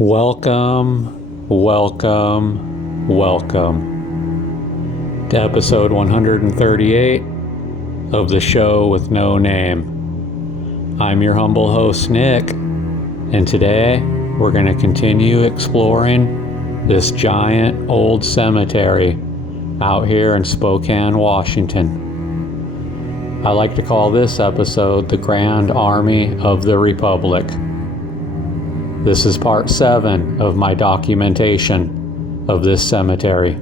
Welcome to episode 138 of the show with no name. I'm your humble host, Nick, and today we're going to continue exploring this giant old cemetery out here in Spokane, Washington. I like to call this episode the Grand Army of the Republic. This is part 7 of my documentation of this cemetery.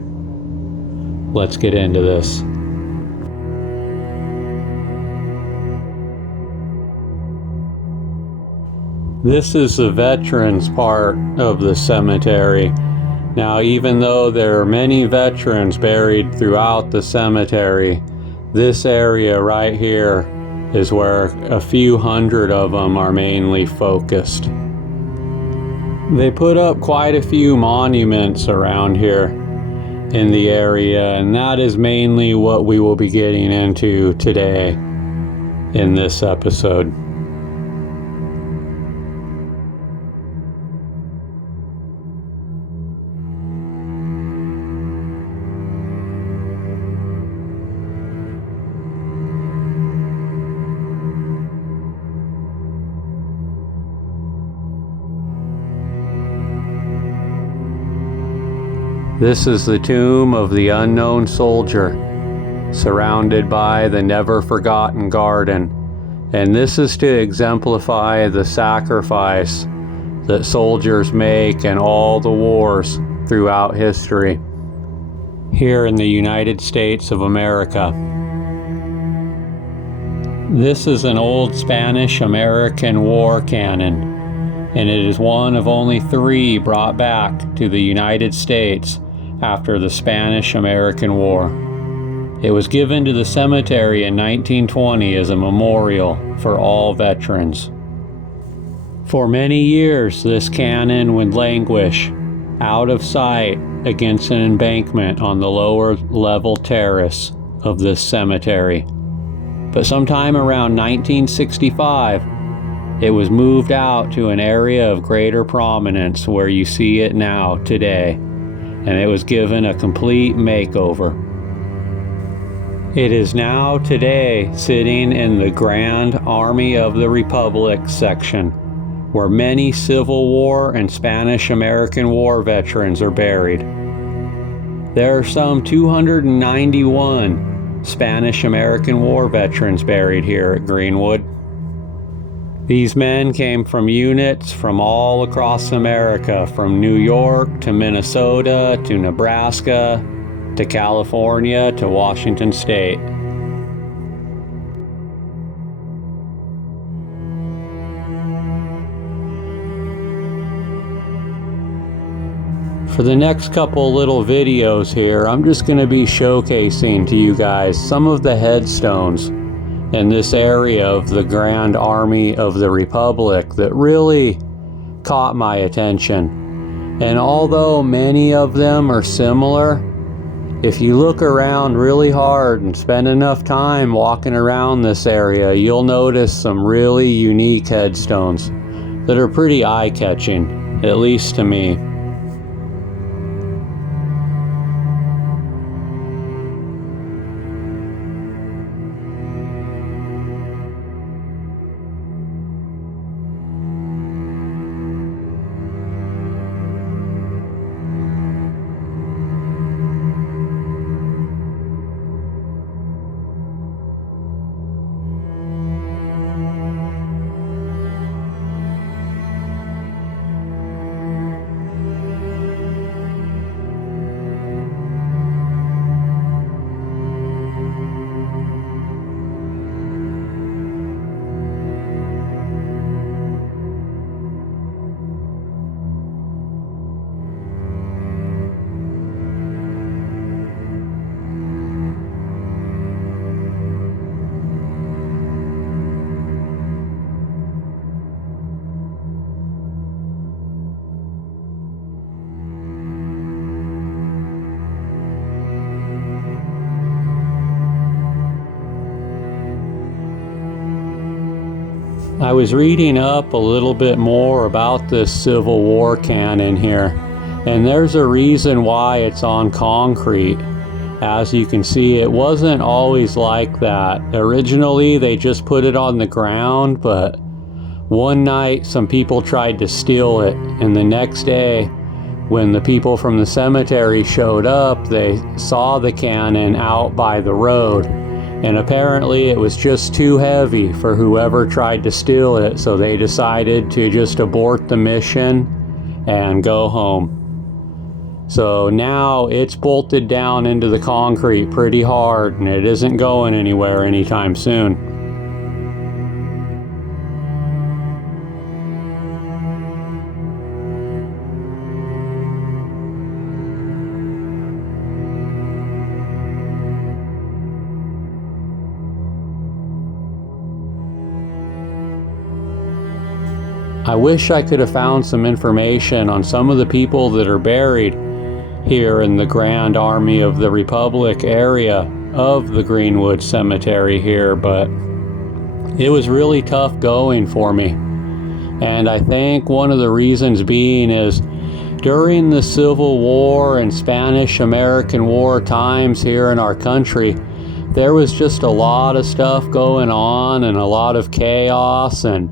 Let's get into this. This is the veterans part of the cemetery. Now, even though there are many veterans buried throughout the cemetery, this area right here is where a few hundred of them are mainly focused. They put up quite a few monuments around here in the area, and that is mainly what we will be getting into today in this episode. This is the tomb of the unknown soldier, surrounded by the never-forgotten garden, and this is to exemplify the sacrifice that soldiers make in all the wars throughout history here in the United States of America. This is an old Spanish-American war cannon, and it is one of only 3 brought back to the United States after the Spanish-American War. It was given to the cemetery in 1920 as a memorial for all veterans. For many years, this cannon would languish out of sight against an embankment on the lower level terrace of this cemetery. But sometime around 1965, it was moved out to an area of greater prominence where you see it now today, and it was given a complete makeover. It is now today sitting in the Grand Army of the Republic section, where many Civil War and Spanish-American War veterans are buried. There are some 291 Spanish-American War veterans buried here at Greenwood. These men came from units from all across America, from New York to Minnesota to Nebraska to California to Washington State. For the next couple little videos here, I'm just going to be showcasing to you guys some of the headstones in this area of the Grand Army of the Republic that really caught my attention. And although many of them are similar, if you look around really hard and spend enough time walking around this area, you'll notice some really unique headstones that are pretty eye-catching, at least to me. I was reading up a little bit more about this Civil War cannon here, and there's a reason why it's on concrete. As you can see, it wasn't always like that. Originally, they just put it on the ground, but one night some people tried to steal it, and the next day, when the people from the cemetery showed up, they saw the cannon out by the road, and apparently it was just too heavy for whoever tried to steal it, so they decided to just abort the mission and go home. So now it's bolted down into the concrete pretty hard, and it isn't going anywhere anytime soon. I wish I could have found some information on some of the people that are buried here in the Grand Army of the Republic area of the Greenwood Cemetery here, but it was really tough going for me. And I think one of the reasons being is during the Civil War and Spanish-American War times here in our country, there was just a lot of stuff going on and a lot of chaos and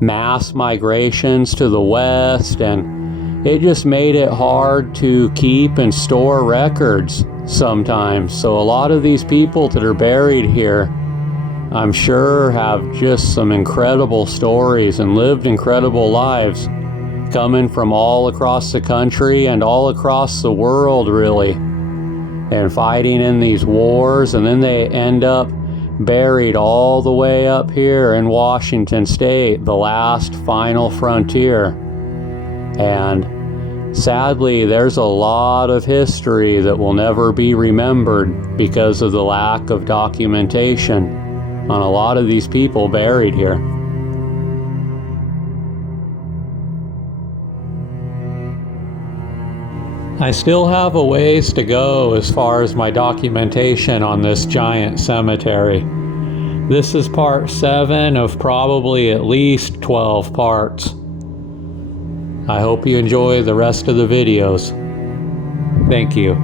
mass migrations to the west, and it just made it hard to keep and store records sometimes. So a lot of these people that are buried here, I'm sure, have just some incredible stories and lived incredible lives, coming from all across the country and all across the world, really, and fighting in these wars, and then they end up buried all the way up here in Washington State, the last final frontier. And sadly, there's a lot of history that will never be remembered because of the lack of documentation on a lot of these people buried here. I still have a ways to go as far as my documentation on this giant cemetery. This is part 7 of probably at least 12 parts. I hope you enjoy the rest of the videos. Thank you.